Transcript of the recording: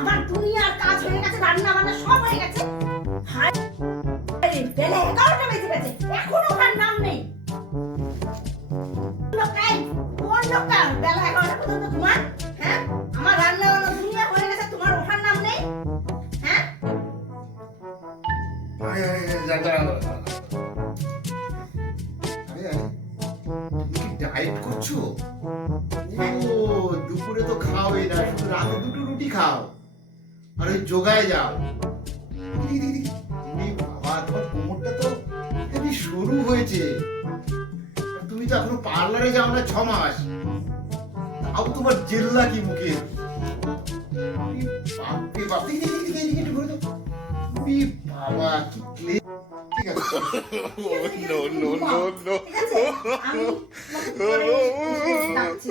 আমার দুনিয়ার কাজ হয়ে গেছে, রান্না বান্না সব হয়ে গেছে। হায় বেলা 11টা বেজে গেছে, এখনো ওর নাম নেই। লোকাই কোন লোকা বেলা 11টা পর্যন্ত তোমার? হ্যাঁ, আমার রান্না বান্না দুনিয়া হয়ে গেছে, তোমার ওঠার নাম নেই। হ্যাঁ ডায়েট করছো? ও দুপুরে তো খাওই না, শুধু রাতে দুটো রুটি খাও আর ওই যোগায় যাও। বাবা তোমার কোমরটা তো হেবি সরু হয়েছে। তুমি তো এখনো পার্লারে যাও না 6 মাস, তাও তোমার জেল্লা কি মুখে। বাপরে বাপ, একটু ঘুরে দাও। বাবা কি ক্লে। ঠিক আছে No, no, no, no. ঠিক আছে, আমি তোমাকে পরে ডাকছি।